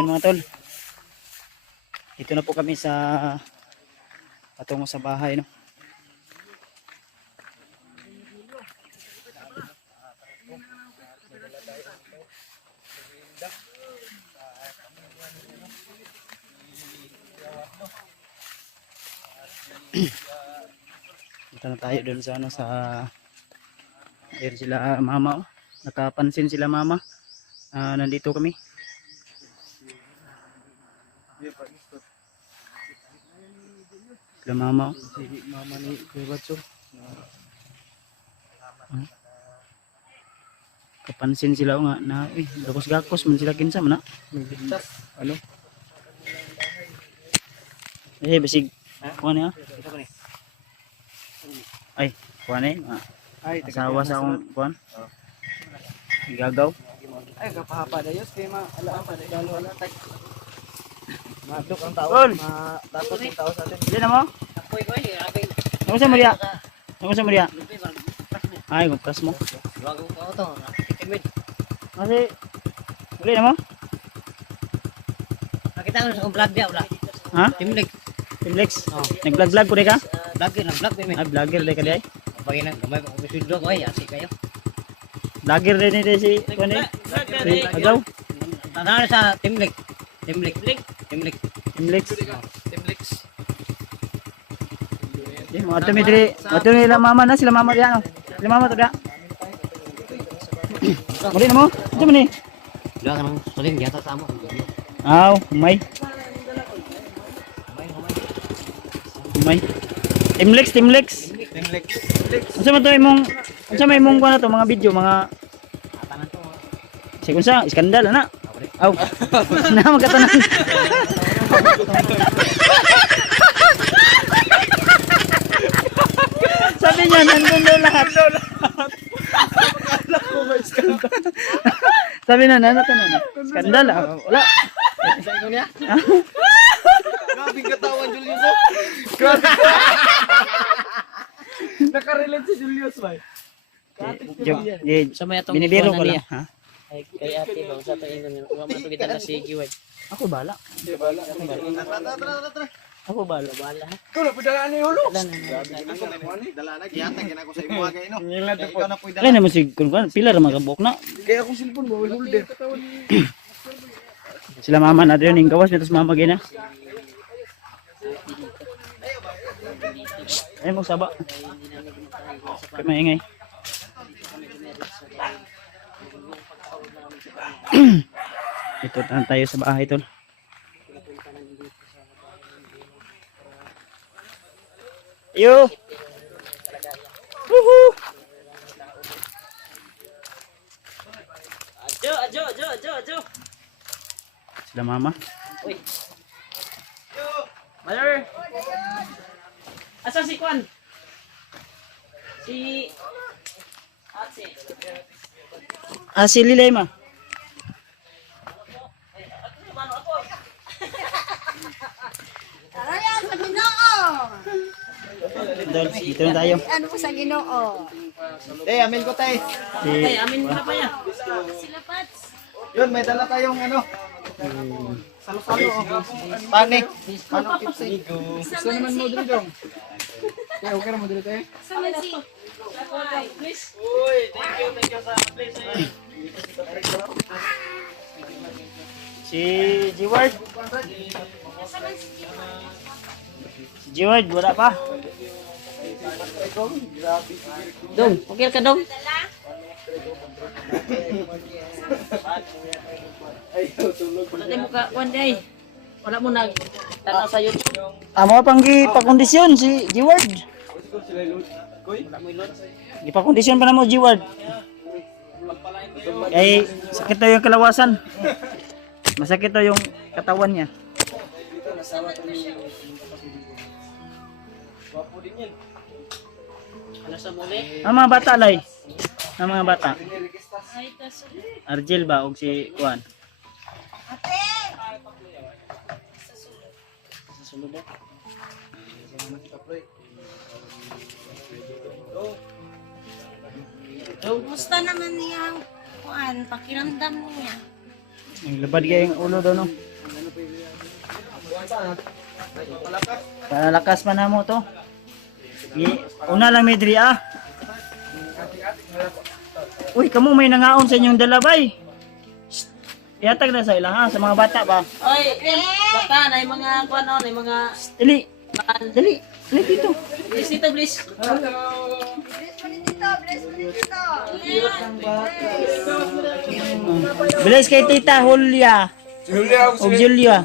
yun mga tol. Dito na po kami sa patungo sa bahay, no. Dito na tayo doon sa ano, sa ayun sila mama, oh. Nakapansin sila mama. Nandito kami. Sila mama, oh. Si mama ni Kuya Batso. Kapansin sila, oh, nga na gakos-gakos man sila kinsa man na. Nagligtas. Ano? Basig kuha niya. Ay, kuha niya. Ay, Asawa sa akong kuhan. Gagaw. Ay, kapahapa na yun. Kaya maalaan pa na lalo ala tay. Madok ang tao. Tol! Matakot ang tao sa atin. Dili na mo? Ano sa Maria? Ano sa Maria? Ay, gupkas mo. Kasi, dili na mo? Nakita ko sa vlog dia wala. Ha? Timlik. Timlex? Nag-vlog-vlog po di ka? Vlogger na vlog mi. Ay, vlogger di ka di ay? Pagin na gamay ko sundo ko ay asik kayo. Vlogger din ni si kuhan eh. Si Agaw. Tanara sa Timlik. Timlik. Timlik. Timlex. Timlix. Di mo ato mi diri. Ato nila mama na sila mama diyan. Sila mama to da. Muli na mo? Ito mo ni? Dua kan saling di atas sama. Aw, may. May. Timlex. Timlix. Unsa man to imong kuha na to mga video, mga sige unsa iskandal ana. Aw. Na magkatanan. Sabi niya nandun daw lahat. Sabi na nana to na. Skandal. Wala. Sa inyo niya? Ah. Grabe katawan Julius. Grabe. Nakarelate si Julius ba? Sa may atong Binibiro ko lang, ha? Ay kay ate ba sa tayo ngon. Wa man to kita na si Giwad. Ako bala. Ako bala. Bala. Ikaw na pudalaan ni ulo. Dala na giyata gina ko sa imo agay no. Ngila to po. Ikaw na puy Kaya naman si kun pila ra magabok na. Kaya akong cellphone mo holder. Sila mama na din ning gawas nitos mama gina. Ay mo saba. Kay maingay. Ito na tayo sa bahay tol. Yo. Woohoo. Ajo. Sila mama. Uy. Mother. Asa si Kwan? Si Ate. Si Lilay ma. Ayan sa Ginoo. Dol, dito na tayo. Ano po sa Ginoo? amin ko tay. Ay, Si amin mo na pa yan. Sila Pats. Yun may dala tayong ano. Salo-salo. Panik. Panik tipsy. Gusto naman mo dito dong. Kaya okay na mo dito tayo. Sama si Please. Si Jiward. Si Jiward wala pa. Dong, okay ka dong? Wala tayo muka, one day. Wala mo nag tanaw sa YouTube. Amo pang gipakondisyon si Jiward. Wala mo ilot. Gipakondisyon pa na mo Jiward. Ay sakit daw yung kalawasan. Masakit daw yung katawan niya. Ano sa muli? Ang mga bata lay. Ang mga bata. Argel ba og si Juan? Sa sulod. Kumusta naman niyang kuan, pakiramdam niya? Naglabad kay ang ulo daw no. Palakas pa na mo to. Una lang medri ah. Uy, kamu may nangaon sa inyong dalabay. Ihatag na sa ilang ha, sa mga bata ba? Oy, baka na yung mga kuano, na yung mga Dali, dali, dali dito. please dito, please. Bilis kay Tita Julia. O Julia.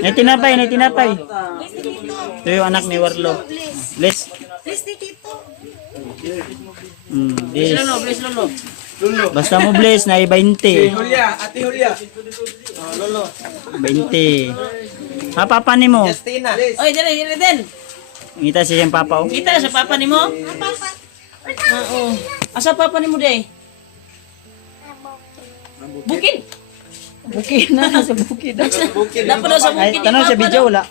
Nay tinapay, nay tinapay. Ito yung anak ni Warlo. Bless. Please, Tito. Please Bless. lolo, please lolo. Basta mo bless na 20. Julia, Ate Julia. 20. Ha, papa ni mo. Justina. Oy, dali din. Ngita siya yung papa oh. Kita sa papa nimo? Oo. Asa papa nimo day? Bukid. Bukid na sa bukid. Dapat daw sa Ay, bukid. tanong sa video wala.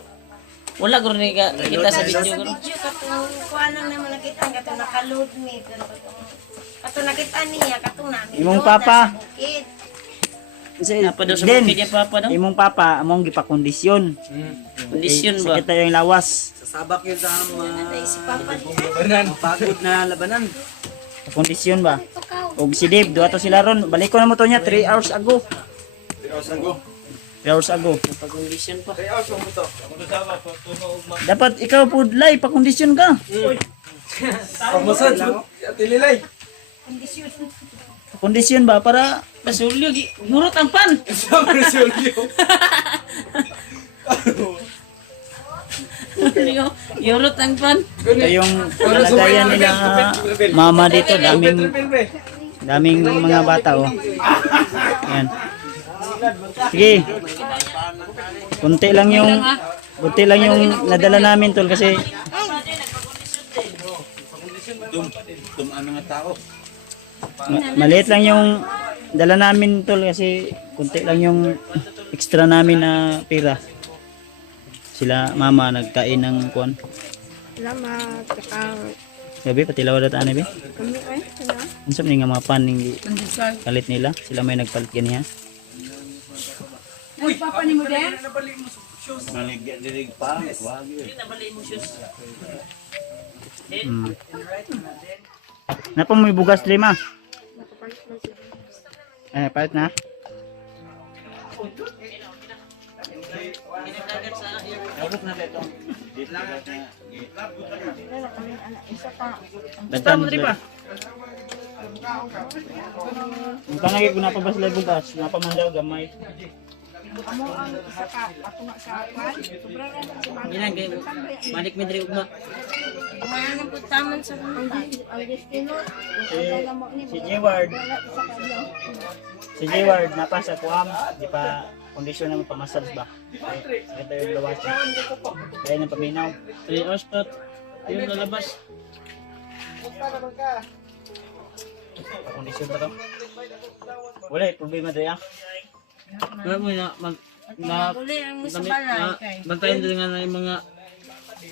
Wala guro ni ka kita sa video guro. Video katong kuan lang naman nakita katong nakaload me pero katong nakita niya katong namin. Imong papa. Kid. Dapat daw sa Den, bukid yung papa daw. imong papa among gipakondisyon. Kondisyon ba? Sakit tayo yung lawas. Sasabak yun sa Natay si papa niya. labanan. Pagod na labanan. Kondisyon ba? Tukaw. Og si Dave, duha to sila ron. Balik ko na mo to niya 3 hours ago. 3 hours ago. Pag-kondisyon pa. Dapat ikaw po lay pakondisyon ka. Pamasad. Ate Lilay. Kondisyon ba para Pasulyo, murot ang pan. Sa Marsulio. Yurot ang pan. ito yung kalagayan nila mama dito. Daming mga bata oh. Yan. Sige. Kunti lang yung nadala namin tol kasi maliit lang yung dala namin tol kasi kunti lang yung extra namin na pira. Sila mama nagkain ng kuan. Salamat. Kakang. Gabi pati lawa data be. Kami ay. Ano? Unsa man nga mga pan ning kalit nila. Sila may nagpalit ganiya. Napa mo bugas lima? Palit na. Basta mo pa. Ang panagay ko napabas lang bugas, napamandaw gamay. Yan kay balik mi diri ugma. Mga nang putaman sa bunta. Ang destino. Si Jeward. Si Jeward napasa kuam, di pa kondisyon naman pamasals ba? Sakit tayo yung lawas. Kaya nang paminaw. 3 hours pa. Yung lalabas. Kondisyon pa to. Wala problema daya. Wala mo na Uli ang sa balay kay. bantayan din nga na yung mga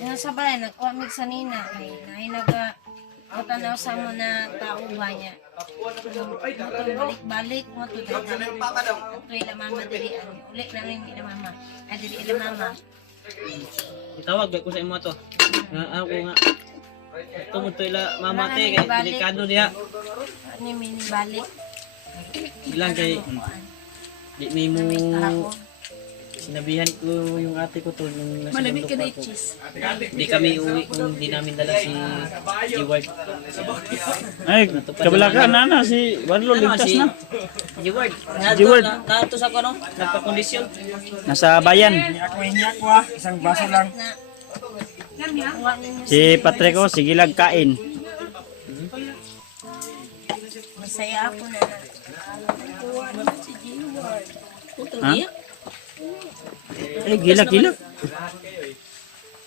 Nga sa balay nagkuha mig sa nina kay naay naga tanaw sa mo na tao ba niya. Balik-balik mo to dali. Ito ila mama diri ani. Uli na rin ila mama. Ay diri ila mama. itawag ko sa imo to. Nga ako nga tungod to ila mamate kay delikado diha. Ani mini balik. Ilang kay di may mo sinabihan ko yung ate ko to nung nasa malamig ka na cheese. Di kami uwi kung di namin dala si Jeward. Ay, kabala ka na si Warlo ligtas si na. Jeward. Jeward. Nato sa kono, nagpa-kondisyon. Nasa bayan. Isang baso lang. Si Patrick oh, sige lang kain. Masaya ako na. Ha? Ay, gilak.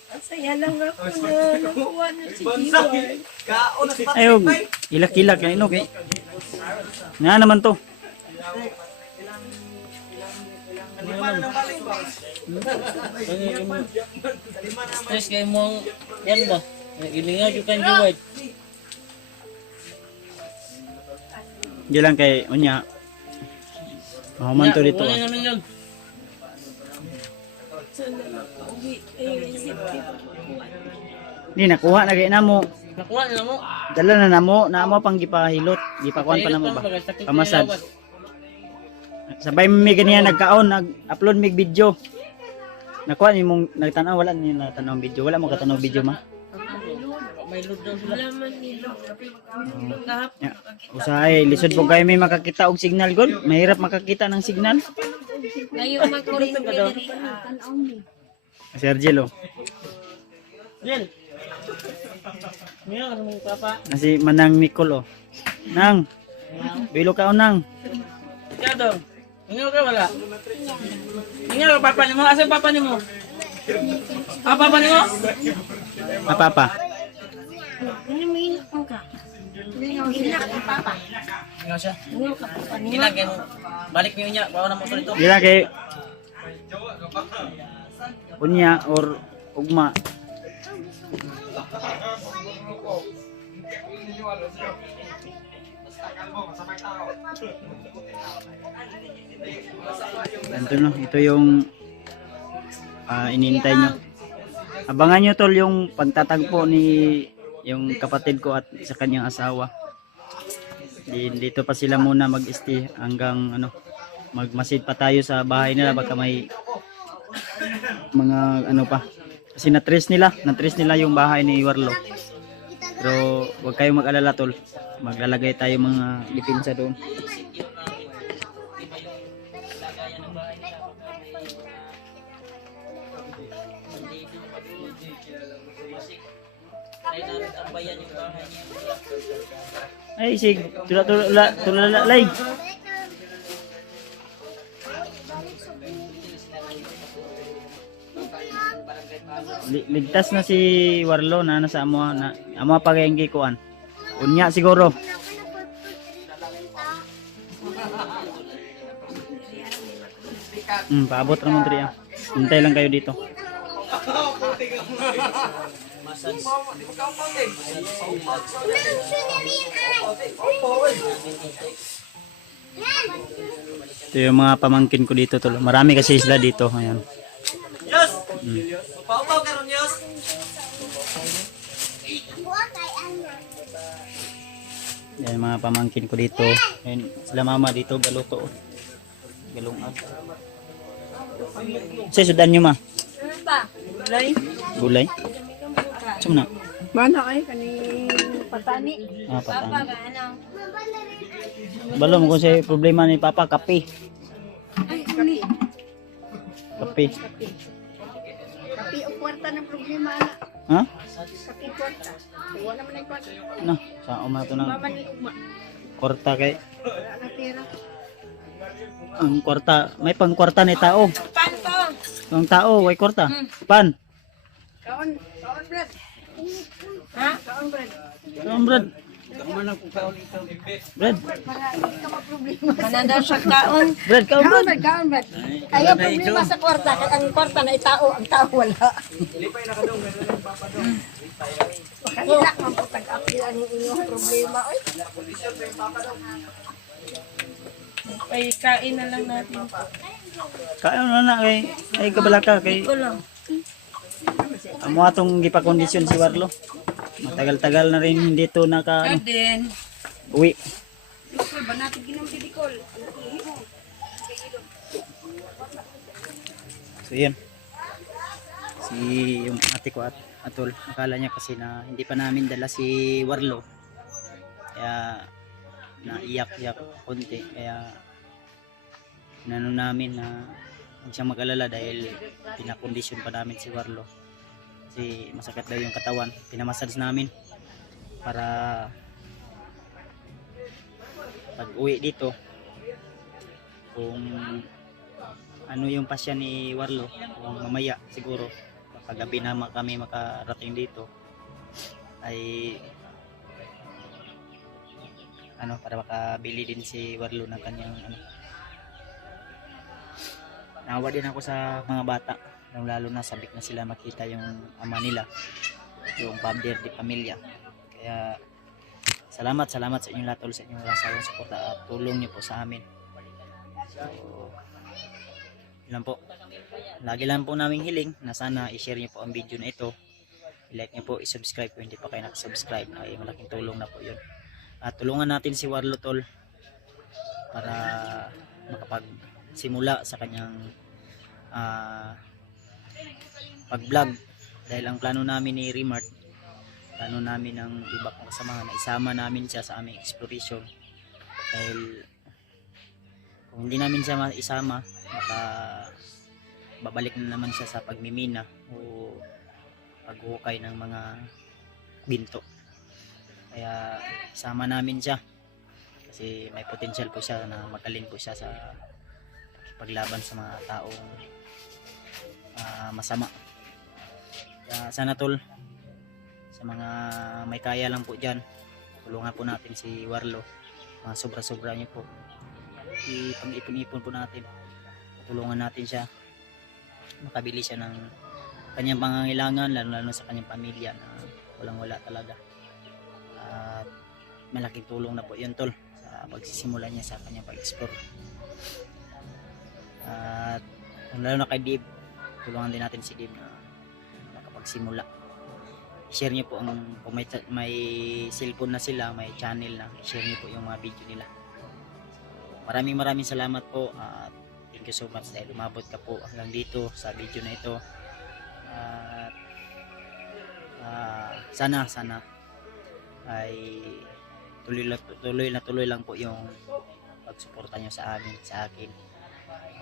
Masaya lang ako na nakuha na si Jeward. Ayog, ilak-ilak na ino kay. Nga naman to. Stress kay mo yan ba? Ilingaw jud kan Jeward. Di lang kay unya. Mahuman to dito. Wala naman yun. Hindi nakuha na kay namo. Nakuha na mo. Dala na namo pang gipahilot, gipakuan pa namo ba. Pamasad. Sabay mi ganiya nagkaon, nag-upload mig video. Nakuha ni mong nagtanaw wala ni natanaw video, wala mo katanaw video ma. May load daw sila. Wala man nilo. Kahapon. Ya. Usahay lisod po kayo may makakita og signal god. Mahirap makakita ng signal. Ngayon magkuryente diri. Si Argelo. Yan. Ngayon, ano mong papa? Nasi Manang Nicole oh. Nang. Bilo ka nang. Ikaw daw. Ngayon ka wala. Ngayon ka papa ni mo. Asan papa ni mo? Papa ni mo? Papa. Ano mo hilak mo ka? Hilak ka papa. Ngayon siya. Ano ka papa ni mo? Ginagyan. Balik mo niya. Bawa na mo ito. Dila kay unya or ugma. Ganito no, ito yung inintay nyo. Abangan nyo tol yung pagtatagpo ni yung kapatid ko at sa kanyang asawa. Dito pa sila muna mag-stay hanggang ano, magmasid pa tayo sa bahay nila baka may mga ano pa. Kasi na-trace nila yung bahay ni Warlo. Pero huwag kayong mag-alala tol. Maglalagay tayo mga depensa doon. Ay sig, tulala lay. Ligtas na si Warlo na nasa amo na amo pagayang kuan. Unya siguro. Paabot ra mo diri ah. Hintay lang kayo dito. Ito yung mga pamangkin ko dito tol. Marami kasi sila dito. Ayan. Paupaw ka ron, Yos. Yan mga pamangkin ko dito. Ayan, sila mama dito galuto. Galungan. Say sudan nyo ma. Ano ba? Gulay. Saan na? Mana ay kani patani. Papa Patang. ba ano? Balo mo kung sa problema ni Papa, kape. Ay kani. Kape. Kapi o kwarta ng problema ana. Ha? Kapi kwarta. Wala man ay kwarta. Na, sa umato na Mama ni ugma. kwarta kay Wala na pera. ang kwarta. May pang kwarta ni tao. Pan to. Ang tao, way kwarta. Pan. Kaon bread. Ha? Kaon bread. Ang bread. Bread. Para hindi ka problema. Kana daw siya kaon. Bread ka Kaon bread. bread, kaon bread. Ayaw problema sa kwarta kay ang kwarta na itao, ang tao wala. Kanila man po tag-apil ang inyong problema oy. Ay kain na lang natin. Kaya na kay ay kabalaka kay Ulo. amo atong gipakondisyon si Warlo. Matagal-tagal na rin hindi to naka ano, Din. uwi. Dikol ba natin ginom si Dikol? So yan. Si yung ate ko at atol, akala niya kasi na hindi pa namin dala si Warlo. Kaya naiyak-yak konti. Kaya inano namin na huwag siyang mag-alala dahil pinakondisyon pa namin si Warlo. Kasi masakit daw yung katawan. Pinamassage namin para pag uwi dito kung ano yung pasya ni Warlo, kung mamaya siguro paggabi na kami makarating dito ay ano para makabili din si Warlo ng kanyang ano. Nawa din ako sa mga bata, lalo na sabik na sila makita yung ama nila, yung father di pamilya. Kaya salamat sa inyong lahat, sa inyong lasawang suporta at tulong niyo po sa amin. So, yun lang po. Lagi lang po naming hiling na sana i-share nyo po ang video na ito. I-like nyo po, i-subscribe kung hindi pa kayo nakasubscribe. Ay malaking tulong na po yun. At tulungan natin si Warlo tol para makapagsimula sa kanyang pag-vlog. Dahil ang plano namin ni Remart, plano namin ng iba kong kasama na isama namin siya sa aming exploration. Dahil kung hindi namin siya isama, baka babalik na naman siya sa pagmimina o paghukay ng mga binto. Kaya isama namin siya kasi may potential po siya na magaling po siya sa paglaban sa mga taong masama. Kaya sana tol, sa mga may kaya lang po dyan, tulungan po natin si Warlo. Mga sobra-sobra niyo po, ipag-ipon-ipon po natin, tulungan natin siya, makabili siya ng kanyang pangangailangan, lalo sa kanyang pamilya na walang wala talaga. At malaking tulong na po yun tol sa pagsisimula niya sa kanyang pag-explore. At lalo na kay Dave, tulungan din natin si Dave na makapagsimula. Share niyo po kung may cellphone na sila, may channel na, share niyo po yung mga video nila. Maraming salamat po at thank you so much dahil umabot ka po hanggang dito sa video na ito. At sana ay tuloy lang po yung pagsuporta nyo sa amin, sa akin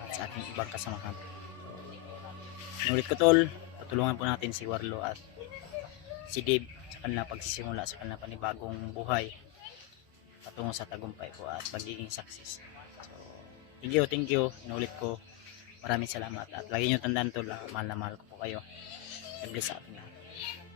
at sa aking ibang kasamahan. Inulit ko tol, tutulungan po natin si Warlo at si Dave sa kanila pagsisimula sa kanila panibagong buhay patungo sa tagumpay po at pagiging success. So, thank you. Inulit ko, maraming salamat at lagi nyo tandaan tol, mahal na mahal ko po kayo. God bless sa ating lahat.